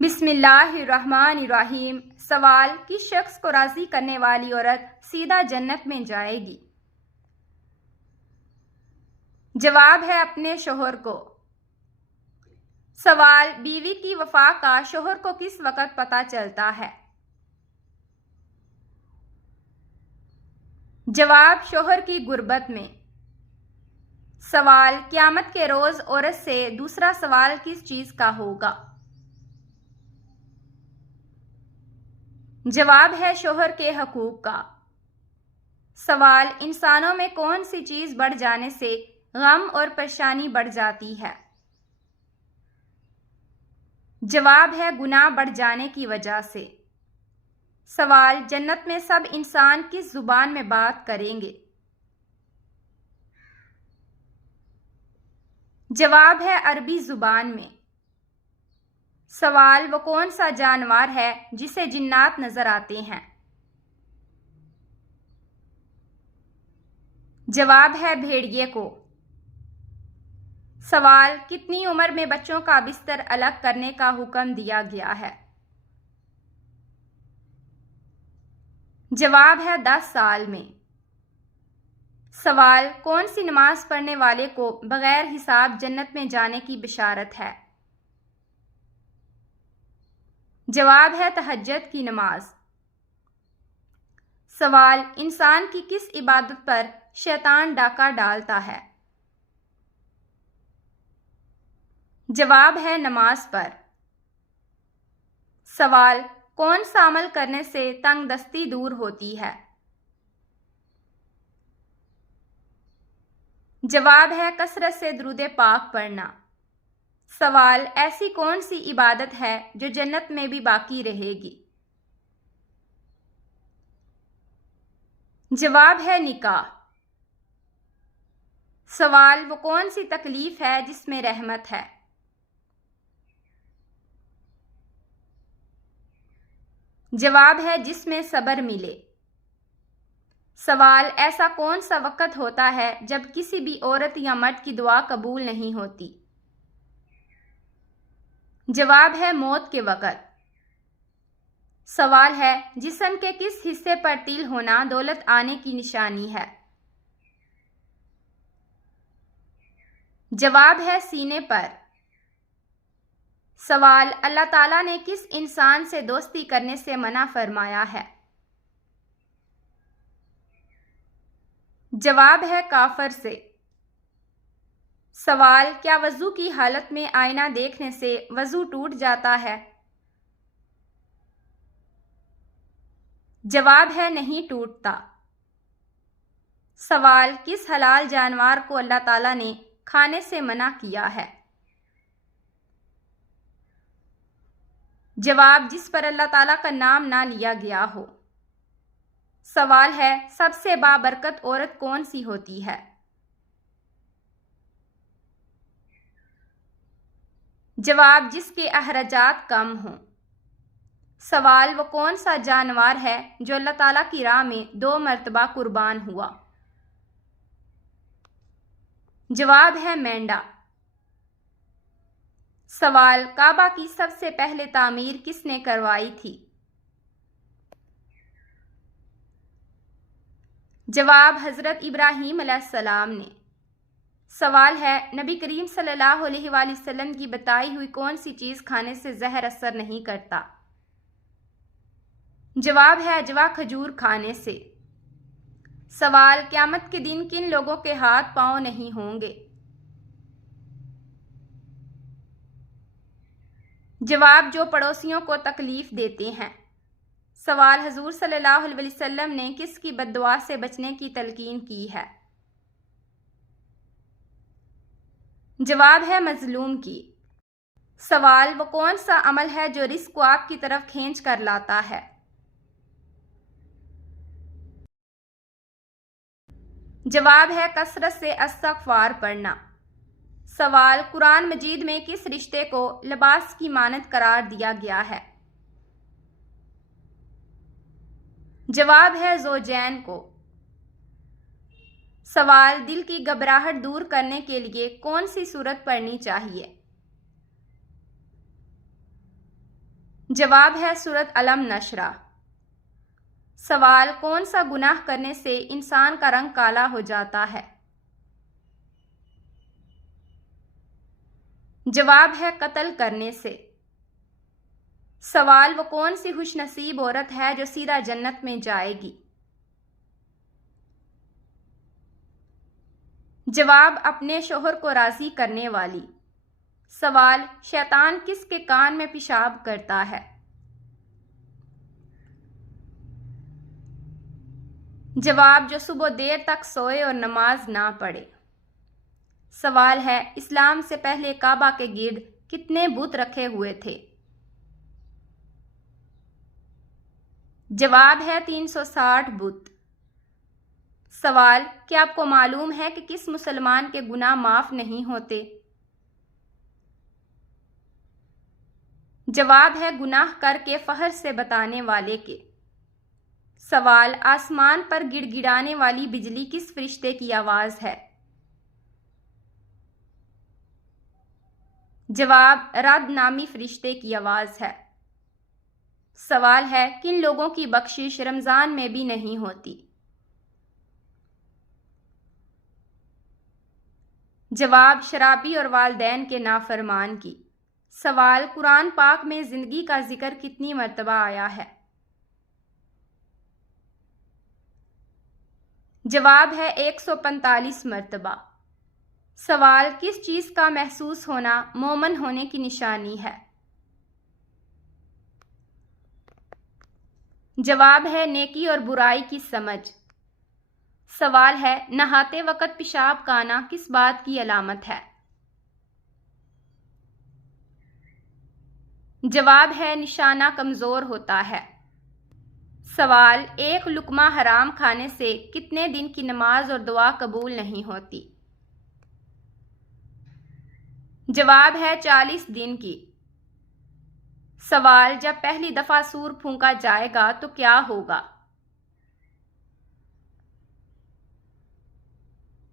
بسم اللہ الرحمن الرحیم۔ سوال: کس شخص کو راضی کرنے والی عورت سیدھا جنت میں جائے گی؟ جواب ہے اپنے شوہر کو۔ سوال: بیوی کی وفا کا شوہر کو کس وقت پتہ چلتا ہے؟ جواب: شوہر کی غربت میں۔ سوال: قیامت کے روز عورت سے دوسرا سوال کس چیز کا ہوگا؟ جواب ہے شوہر کے حقوق کا۔ سوال: انسانوں میں کون سی چیز بڑھ جانے سے غم اور پریشانی بڑھ جاتی ہے؟ جواب ہے گناہ بڑھ جانے کی وجہ سے۔ سوال: جنت میں سب انسان کس زبان میں بات کریں گے؟ جواب ہے عربی زبان میں۔ سوال: وہ کون سا جانور ہے جسے جنات نظر آتے ہیں؟ جواب ہے بھیڑیے کو۔ سوال: کتنی عمر میں بچوں کا بستر الگ کرنے کا حکم دیا گیا ہے؟ جواب ہے 10 سال میں۔ سوال: کون سی نماز پڑھنے والے کو بغیر حساب جنت میں جانے کی بشارت ہے؟ جواب ہے تہجد کی نماز۔ سوال: انسان کی کس عبادت پر شیطان ڈاکہ ڈالتا ہے؟ جواب ہے نماز پر۔ سوال: کون سا عمل کرنے سے تنگ دستی دور ہوتی ہے؟ جواب ہے کثرت سے درود پاک پڑھنا۔ سوال: ایسی کون سی عبادت ہے جو جنت میں بھی باقی رہے گی؟ جواب ہے نکاح۔ سوال: وہ کون سی تکلیف ہے جس میں رحمت ہے؟ جواب ہے جس میں صبر ملے۔ سوال: ایسا کون سا وقت ہوتا ہے جب کسی بھی عورت یا مرد کی دعا قبول نہیں ہوتی؟ جواب ہے موت کے وقت۔ سوال ہے: جسم کے کس حصے پر تل ہونا دولت آنے کی نشانی ہے؟ جواب ہے سینے پر۔ سوال: اللہ تعالیٰ نے کس انسان سے دوستی کرنے سے منع فرمایا ہے؟ جواب ہے کافر سے۔ سوال: کیا وضو کی حالت میں آئینہ دیکھنے سے وضو ٹوٹ جاتا ہے؟ جواب ہے نہیں ٹوٹتا۔ سوال: کس حلال جانور کو اللہ تعالیٰ نے کھانے سے منع کیا ہے؟ جواب: جس پر اللہ تعالیٰ کا نام نہ لیا گیا ہو۔ سوال ہے: سب سے بابرکت عورت کون سی ہوتی ہے؟ جواب: جس کے اخراجات کم ہوں۔ سوال: وہ کون سا جانور ہے جو اللہ تعالیٰ کی راہ میں 2 مرتبہ قربان ہوا؟ جواب ہے مینڈا۔ سوال: کعبہ کی سب سے پہلے تعمیر کس نے کروائی تھی؟ جواب: حضرت ابراہیم علیہ السلام نے۔ سوال ہے: نبی کریم صلی اللہ علیہ وآلہ وسلم کی بتائی ہوئی کون سی چیز کھانے سے زہر اثر نہیں کرتا؟ جواب ہے اجوا کھجور کھانے سے۔ سوال: قیامت کے دن کن لوگوں کے ہاتھ پاؤں نہیں ہوں گے؟ جواب: جو پڑوسیوں کو تکلیف دیتے ہیں۔ سوال: حضور صلی اللہ علیہ وسلم نے کس کی بد دعا سے بچنے کی تلقین کی ہے؟ جواب ہے مظلوم کی۔ سوال: وہ کون سا عمل ہے جو رزق کو آپ کی طرف کھینچ کر لاتا ہے؟ جواب ہے کثرت سے استغفار پڑھنا۔ سوال: قرآن مجید میں کس رشتے کو لباس کی مانند قرار دیا گیا ہے؟ جواب ہے زوجین کو۔ سوال: دل کی گھبراہٹ دور کرنے کے لیے کون سی سورت پڑھنی چاہیے؟ جواب ہے سورۃ علم نشرہ۔ سوال، کون سا گناہ کرنے سے انسان کا رنگ کالا ہو جاتا ہے؟ جواب ہے قتل کرنے سے۔ سوال، وہ کون سی خوش نصیب عورت ہے جو سیدھا جنت میں جائے گی؟ جواب، اپنے شوہر کو راضی کرنے والی۔ سوال، شیطان کس کے کان میں پیشاب کرتا ہے؟ جواب، جو صبح دیر تک سوئے اور نماز نہ پڑھے۔ سوال ہے، اسلام سے پہلے کعبہ کے گرد کتنے بت رکھے ہوئے تھے؟ جواب ہے 360 بت۔ سوال، کیا آپ کو معلوم ہے کہ کس مسلمان کے گناہ معاف نہیں ہوتے؟ جواب ہے گناہ کر کے فحش سے بتانے والے کے۔ سوال، آسمان پر گڑ گڑانے والی بجلی کس فرشتے کی آواز ہے؟ جواب، رد نامی فرشتے کی آواز ہے۔ سوال ہے، کن لوگوں کی بخشش رمضان میں بھی نہیں ہوتی؟ جواب، شرابی اور والدین کے نافرمان کی۔ سوال، قرآن پاک میں زندگی کا ذکر کتنی مرتبہ آیا ہے؟ جواب ہے 145 مرتبہ۔ سوال، کس چیز کا محسوس ہونا مومن ہونے کی نشانی ہے؟ جواب ہے نیکی اور برائی کی سمجھ۔ سوال ہے، نہاتے وقت پیشاب کا آنا کس بات کی علامت ہے؟ جواب ہے نشانہ کمزور ہوتا ہے۔ سوال، ایک لقمہ حرام کھانے سے کتنے دن کی نماز اور دعا قبول نہیں ہوتی؟ جواب ہے 40 دن کی۔ سوال، جب پہلی دفعہ سور پھونکا جائے گا تو کیا ہوگا؟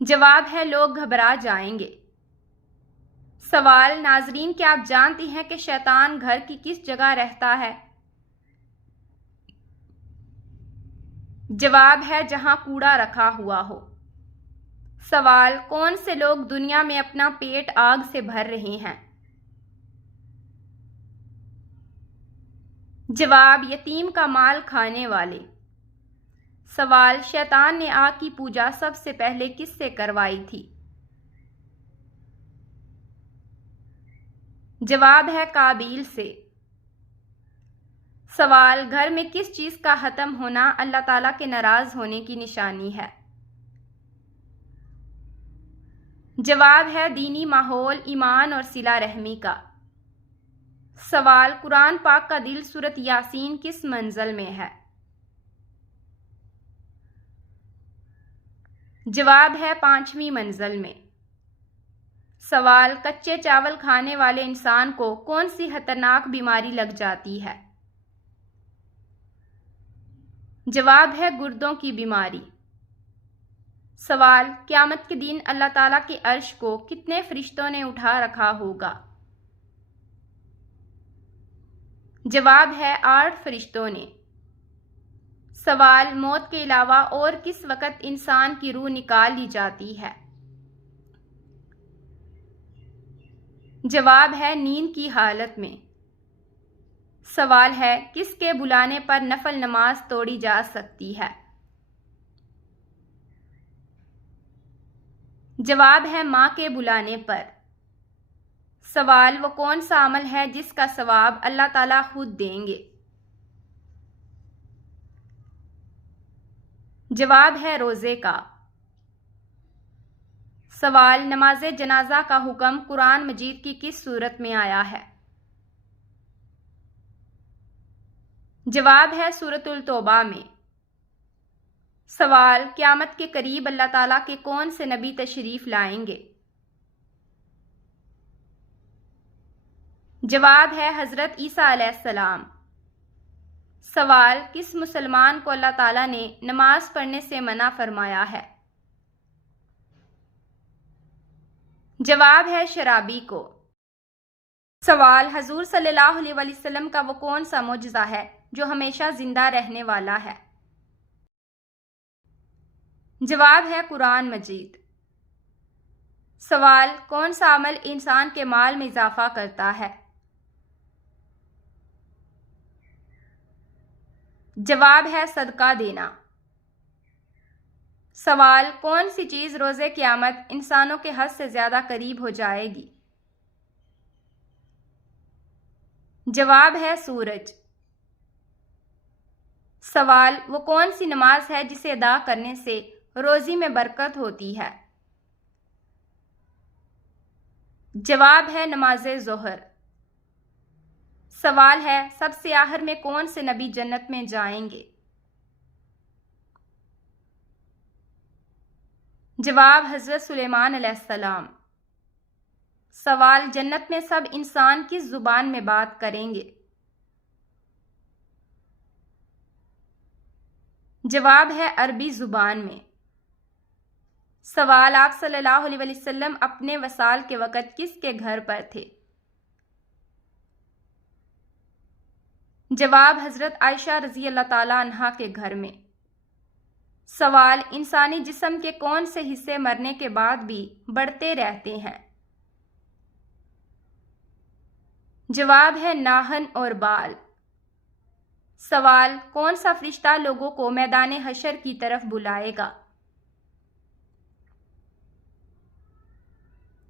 جواب ہے لوگ گھبرا جائیں گے۔ سوال، ناظرین، کیا آپ جانتی ہیں کہ شیطان گھر کی کس جگہ رہتا ہے؟ جواب ہے جہاں کوڑا رکھا ہوا ہو۔ سوال، کون سے لوگ دنیا میں اپنا پیٹ آگ سے بھر رہے ہیں؟ جواب، یتیم کا مال کھانے والے۔ سوال، شیطان نے آگ کی پوجا سب سے پہلے کس سے کروائی تھی؟ جواب ہے قابیل سے۔ سوال، گھر میں کس چیز کا ختم ہونا اللہ تعالیٰ کے ناراض ہونے کی نشانی ہے؟ جواب ہے دینی ماحول، ایمان اور صلہ رحمی کا۔ سوال، قرآن پاک کا دل سورۃ یاسین کس منزل میں ہے؟ جواب ہے 5ویں منزل میں۔ سوال، کچے چاول کھانے والے انسان کو کون سی خطرناک بیماری لگ جاتی ہے؟ جواب ہے گردوں کی بیماری۔ سوال، قیامت کے دن اللہ تعالیٰ کے عرش کو کتنے فرشتوں نے اٹھا رکھا ہوگا؟ جواب ہے 8 فرشتوں نے۔ سوال، موت کے علاوہ اور کس وقت انسان کی روح نکال لی جاتی ہے؟ جواب ہے نیند کی حالت میں۔ سوال ہے، کس کے بلانے پر نفل نماز توڑی جا سکتی ہے؟ جواب ہے ماں کے بلانے پر۔ سوال، وہ کون سا عمل ہے جس کا ثواب اللہ تعالیٰ خود دیں گے؟ جواب ہے روزے کا۔ سوال، نماز جنازہ کا حکم قرآن مجید کی کس صورت میں آیا ہے؟ جواب ہے سورۃ التوبہ میں۔ سوال، قیامت کے قریب اللہ تعالیٰ کے کون سے نبی تشریف لائیں گے؟ جواب ہے حضرت عیسیٰ علیہ السلام۔ سوال، کس مسلمان کو اللہ تعالیٰ نے نماز پڑھنے سے منع فرمایا ہے؟ جواب ہے شرابی کو۔ سوال: حضور صلی اللہ علیہ وسلم کا وہ کون سا معجزہ ہے جو ہمیشہ زندہ رہنے والا ہے؟ جواب ہے قرآن مجید۔ سوال: کون سا عمل انسان کے مال میں اضافہ کرتا ہے؟ جواب ہے صدقہ دینا۔ سوال: کون سی چیز روز قیامت انسانوں کے حد سے زیادہ قریب ہو جائے گی؟ جواب ہے سورج۔ سوال: وہ کون سی نماز ہے جسے ادا کرنے سے روزی میں برکت ہوتی ہے؟ جواب ہے نماز ظہر۔ سوال ہے: سب سے آخر میں کون سے نبی جنت میں جائیں گے؟ جواب حضرت سلیمان علیہ السلام۔ سوال: جنت میں سب انسان کس زبان میں بات کریں گے؟ جواب ہے عربی زبان میں۔ سوال: آپ صلی اللہ علیہ وسلم اپنے وصال کے وقت کس کے گھر پر تھے؟ جواب حضرت عائشہ رضی اللہ تعالیٰ عنہا کے گھر میں۔ سوال: انسانی جسم کے کون سے حصے مرنے کے بعد بھی بڑھتے رہتے ہیں؟ جواب ہے ناخن اور بال۔ سوال: کون سا فرشتہ لوگوں کو میدان حشر کی طرف بلائے گا؟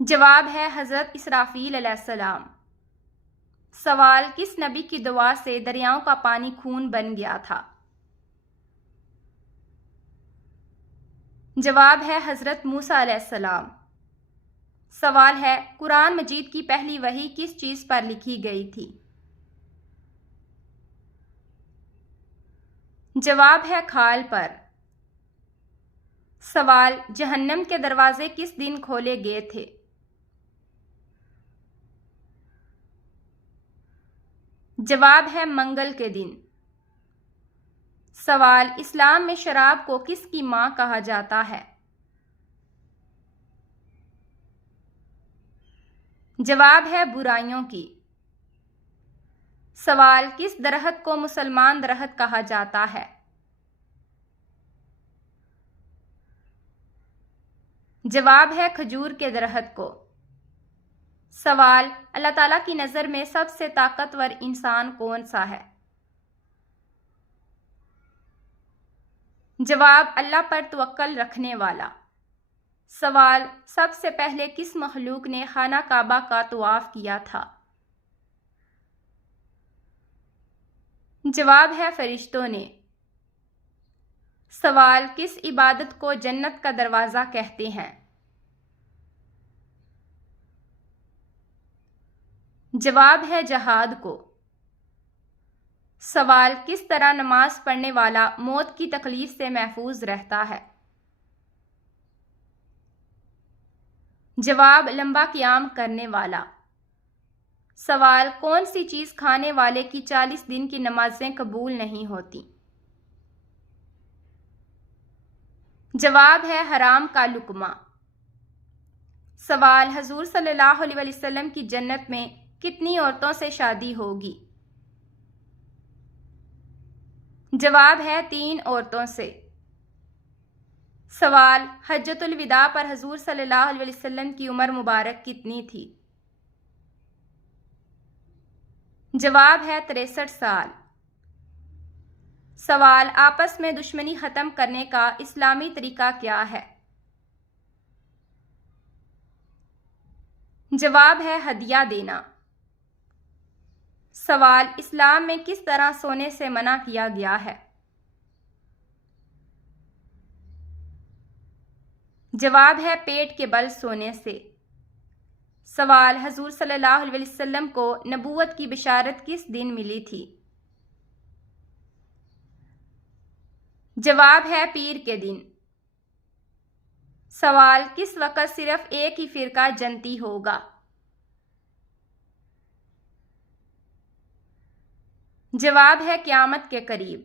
جواب ہے حضرت اسرافیل علیہ السلام۔ سوال: کس نبی کی دعا سے دریاؤں کا پانی خون بن گیا تھا؟ جواب ہے حضرت موسیٰ علیہ السلام۔ سوال ہے: قرآن مجید کی پہلی وحی کس چیز پر لکھی گئی تھی؟ جواب ہے کھال پر۔ سوال: جہنم کے دروازے کس دن کھولے گئے تھے؟ جواب ہے منگل کے دن۔ سوال: اسلام میں شراب کو کس کی ماں کہا جاتا ہے؟ جواب ہے برائیوں کی۔ سوال: کس درخت کو مسلمان درخت کہا جاتا ہے؟ جواب ہے کھجور کے درخت کو۔ سوال: اللہ تعالیٰ کی نظر میں سب سے طاقتور انسان کون سا ہے؟ جواب: اللہ پر توکل رکھنے والا۔ سوال: سب سے پہلے کس مخلوق نے خانہ کعبہ کا طواف کیا تھا؟ جواب ہے فرشتوں نے۔ سوال: کس عبادت کو جنت کا دروازہ کہتے ہیں؟ جواب ہے جہاد کو۔ سوال: کس طرح نماز پڑھنے والا موت کی تکلیف سے محفوظ رہتا ہے؟ جواب: لمبا قیام کرنے والا۔ سوال: کون سی چیز کھانے والے کی 40 دن کی نمازیں قبول نہیں ہوتی؟ جواب ہے حرام کا لقمہ۔ سوال: حضور صلی اللہ علیہ وسلم کی جنت میں کتنی عورتوں سے شادی ہوگی؟ جواب ہے 3 عورتوں سے۔ سوال: حجۃ الوداع پر حضور صلی اللہ علیہ وسلم کی عمر مبارک کتنی تھی؟ جواب ہے 63 سال۔ سوال: آپس میں دشمنی ختم کرنے کا اسلامی طریقہ کیا ہے؟ جواب ہے ہدیہ دینا۔ سوال: اسلام میں کس طرح سونے سے منع کیا گیا ہے؟ جواب ہے پیٹ کے بل سونے سے۔ سوال: حضور صلی اللہ علیہ وسلم کو نبوت کی بشارت کس دن ملی تھی؟ جواب ہے پیر کے دن۔ سوال: کس وقت صرف ایک ہی فرقہ جنتی ہوگا؟ جواب ہے قیامت کے قریب۔